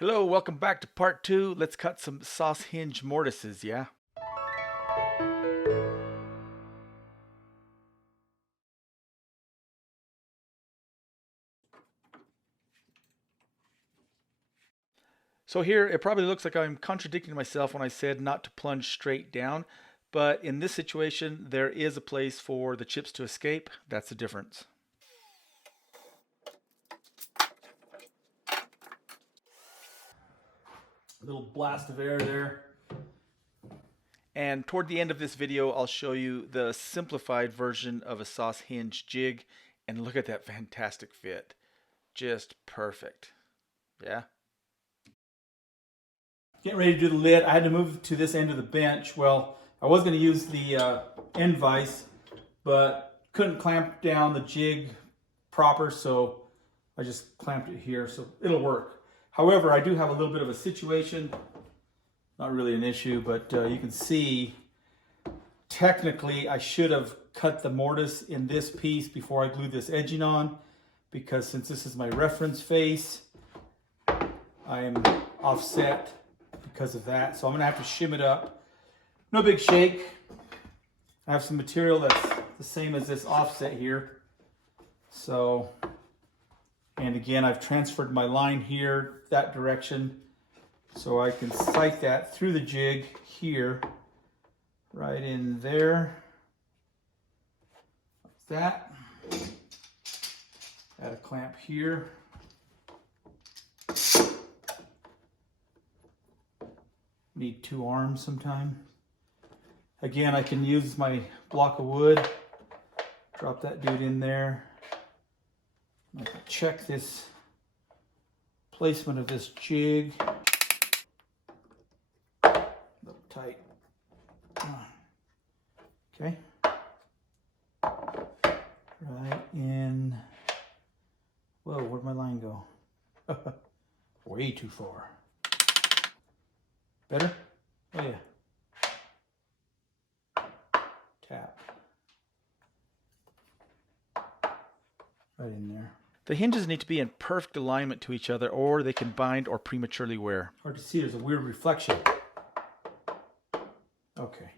Hello, welcome back to part two. Let's cut some Soss Hinge mortises, yeah? So here, it probably looks like I'm contradicting myself when I said not to plunge straight down, but in this situation, there is a place for the chips to escape. That's the difference. A little blast of air there. And toward the end of this video, I'll show you the simplified version of a Soss Hinge jig. And look at that fantastic fit. Just perfect. Yeah? Getting ready to do the lid. I had to move to this end of the bench. Well, I was going to use the end vise, but couldn't clamp down the jig proper, so I just clamped it here, so it'll work. However, I do have a little bit of a situation. Not really an issue, but you can see technically I should have cut the mortise in this piece before I glued this edging on, because since this is my reference face, I am offset because of that. So I'm gonna have to shim it up. No big shake. I have some material that's the same as this offset here. So, and again, I've transferred my line here, that direction, so I can sight that through the jig here, right in there, like that. Add a clamp here. Need two arms sometime. Again, I can use my block of wood. Drop that dude in there. I can check this placement of this jig. A little tight. Okay. Right in. Whoa, where'd my line go? Way too far. Better? Oh yeah. Tap. Right in there. The hinges need to be in perfect alignment to each other, or they can bind or prematurely wear. Hard to see, there's a weird reflection. Okay.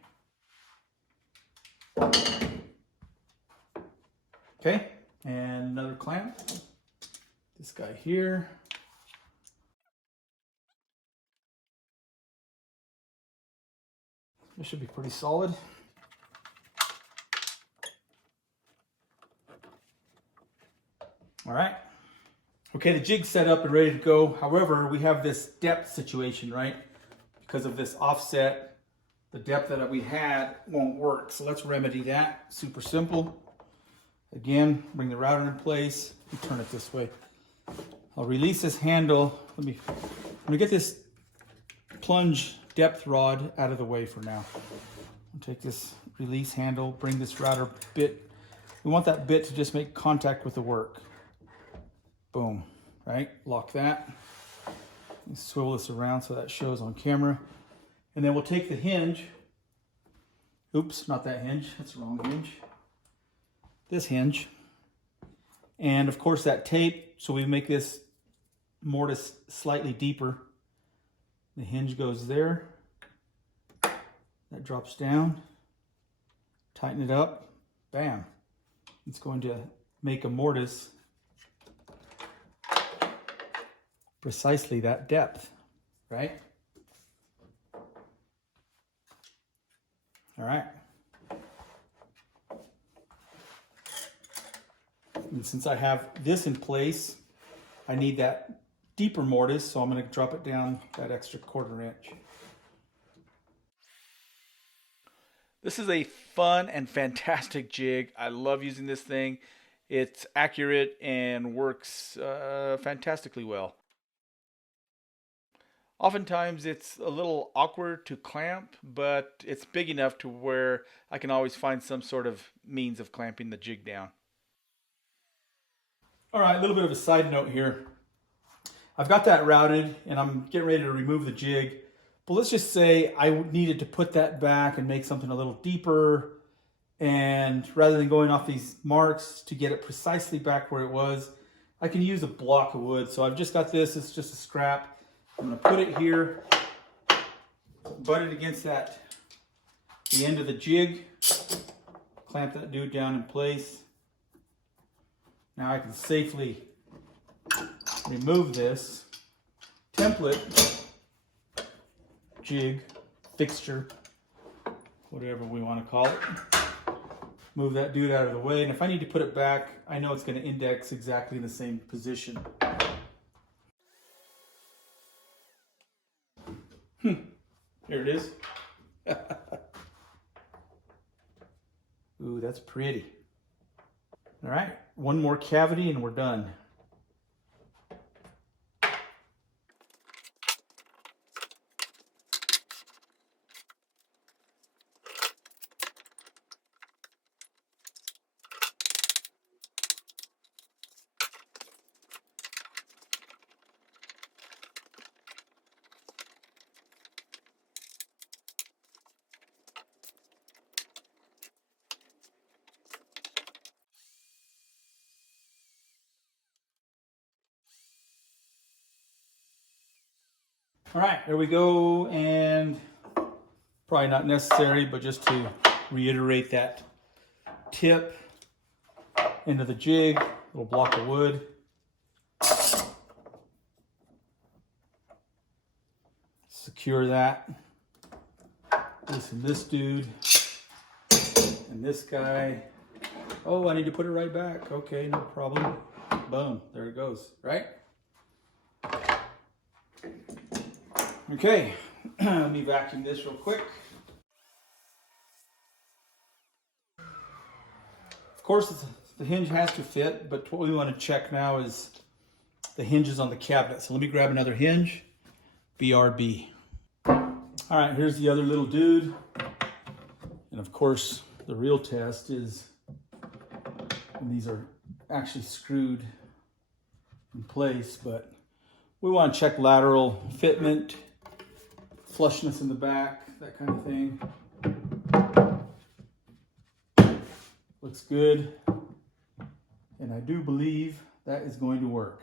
Okay, and another clamp. This guy here. This should be pretty solid. All right. Okay, the jig's set up and ready to go. However, we have this depth situation, right? Because of this offset, the depth that we had won't work. So let's remedy that. Super simple. Again, bring the router in place and turn it this way. I'll release this handle. Let me get this plunge depth rod out of the way for now. I'll take this release handle, bring this router bit. We want that bit to just make contact with the work. Boom, right? Lock that. And swivel this around so that shows on camera. And then we'll take the hinge. Oops, not that hinge. That's the wrong hinge. This hinge. And of course that tape, so we make this mortise slightly deeper. The hinge goes there. That drops down. Tighten it up. Bam. It's going to make a mortise precisely that depth, right? All right. And since I have this in place, I need that deeper mortise, so I'm going to drop it down that extra 1/4 inch. This is a fun and fantastic jig. I love using this thing. It's accurate and works fantastically well. Oftentimes it's a little awkward to clamp, but it's big enough to where I can always find some sort of means of clamping the jig down. All right, a little bit of a side note here. I've got that routed and I'm getting ready to remove the jig, but let's just say I needed to put that back and make something a little deeper, and rather than going off these marks to get it precisely back where it was, I can use a block of wood. So I've just got this, it's just a scrap. I'm going to put it here, butt it against the end of the jig, clamp that dude down in place. Now I can safely remove this template jig, fixture, whatever we want to call it. Move that dude out of the way, and if I need to put it back, I know it's going to index exactly in the same position. Here it is. Ooh, that's pretty. All right, one more cavity and we're done. All right, there we go, and probably not necessary, but just to reiterate that tip into the jig, little block of wood. Secure that. Loosen this dude and this guy. Oh, I need to put it right back. Okay, no problem. Boom, there it goes, right? Okay, let me vacuum this real quick. Of course, the hinge has to fit, but what we want to check now is the hinges on the cabinet. So let me grab another hinge, BRB. All right, here's the other little dude. And of course, the real test is when these are actually screwed in place, but we want to check lateral fitment, flushness in the back, that kind of thing. Looks good. And I do believe that is going to work.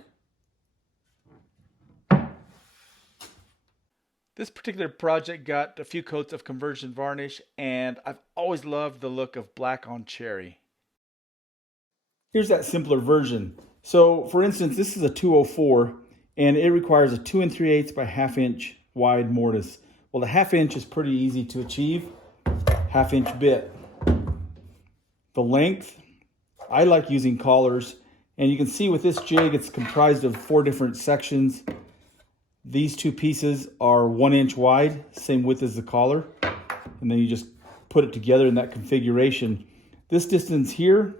This particular project got a few coats of conversion varnish, and I've always loved the look of black on cherry. Here's that simpler version. So for instance, this is a 204, and it requires a 2 3/8 by 1/2 inch wide mortise. Well, the 1/2 inch is pretty easy to achieve, 1/2 inch bit. The length, I like using collars, and you can see with this jig, it's comprised of 4 different sections. These 2 pieces are 1 inch wide, same width as the collar, and then you just put it together in that configuration. This distance here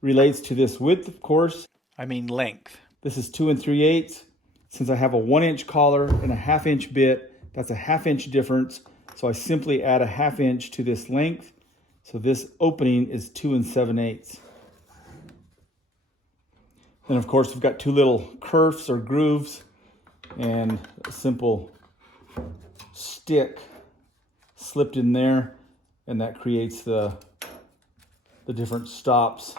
relates to this width, of course. I mean length. This is 2 3/8. Since I have a 1 inch collar and a 1/2 inch bit, that's a 1/2 inch difference. So I simply add a 1/2 inch to this length. So this opening is 2 7/8. Then of course we've got 2 little kerfs or grooves and a simple stick slipped in there, and that creates the different stops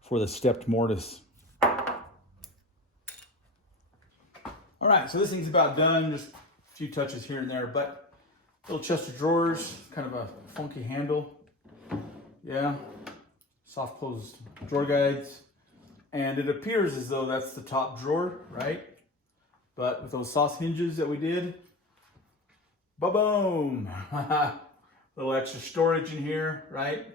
for the stepped mortise. All right, so this thing's about done, just a few touches here and there, but little chest of drawers, kind of a funky handle. Yeah, soft closed drawer guides. And it appears as though that's the top drawer, right? But with those Soss hinges that we did, ba-boom! Little extra storage in here, right?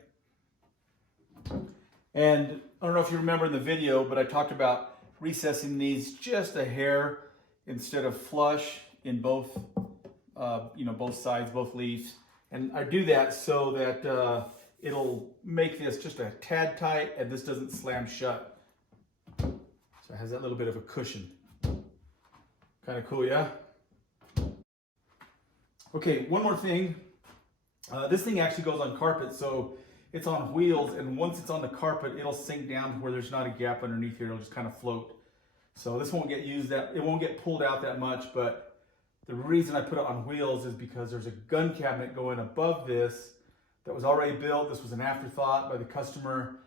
And I don't know if you remember in the video, but I talked about recessing these just a hair instead of flush in both, both sides, both leaves. And I do that so that it'll make this just a tad tight and this doesn't slam shut. So it has that little bit of a cushion. Kind of cool, yeah? Okay, one more thing. This thing actually goes on carpet, so it's on wheels, and once it's on the carpet, it'll sink down to where there's not a gap underneath here. It'll just kind of float. So this won't get used, it won't get pulled out that much, but the reason I put it on wheels is because there's a gun cabinet going above this that was already built. This was an afterthought by the customer,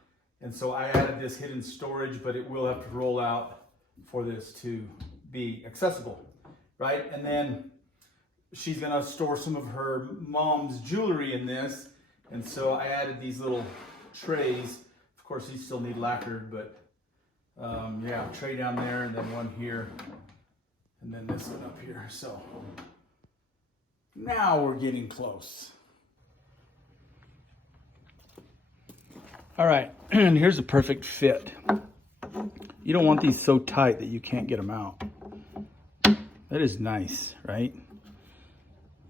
and so I added this hidden storage, but it will have to roll out for this to be accessible. right? And then she's gonna store some of her mom's jewelry in this. And so I added these little trays. Of course, these still need lacquered, but yeah, tray down there and then one here. And then this one up here. So now we're getting close. All right, and here's a perfect fit. You don't want these so tight that you can't get them out. That is nice, right?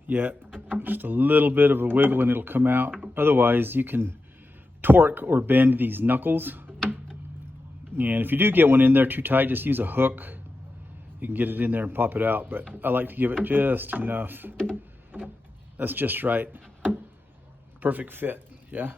Yet, just a little bit of a wiggle and it'll come out. Otherwise, you can torque or bend these knuckles. And if you do get one in there too tight, just use a hook. You can get it in there and pop it out, but I like to give it just enough. That's just right. Perfect fit, yeah?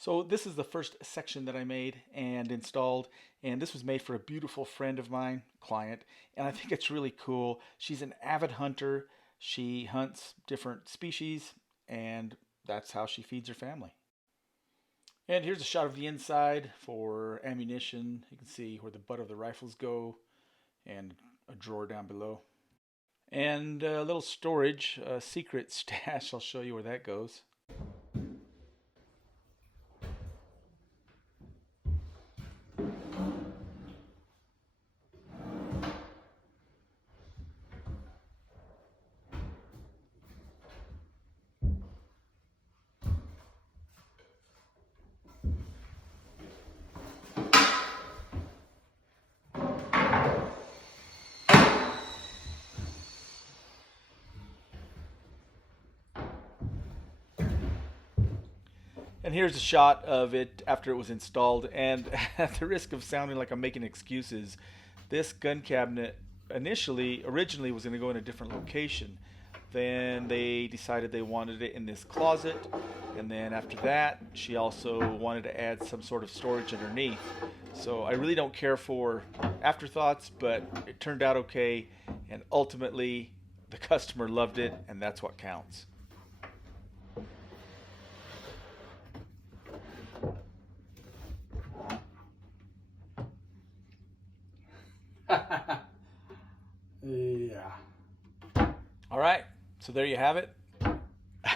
So this is the first section that I made and installed, and this was made for a beautiful friend of mine, client, and I think it's really cool. She's an avid hunter. She hunts different species, and that's how she feeds her family. And here's a shot of the inside for ammunition. You can see where the butt of the rifles go and a drawer down below. And a little storage, a secret stash. I'll show you where that goes. And here's a shot of it after it was installed. And at the risk of sounding like I'm making excuses, this gun cabinet originally was going to go in a different location. Then they decided they wanted it in this closet. And then after that, she also wanted to add some sort of storage underneath. So I really don't care for afterthoughts, but it turned out okay. And ultimately, the customer loved it, and that's what counts. Yeah. All right, so there you have it.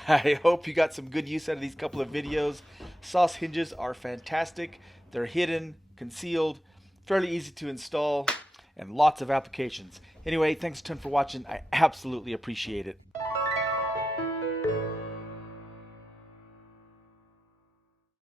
I hope you got some good use out of these couple of videos. Soss hinges are fantastic. They're hidden, concealed, fairly easy to install, and lots of applications. Anyway, thanks a ton for watching. I absolutely appreciate it.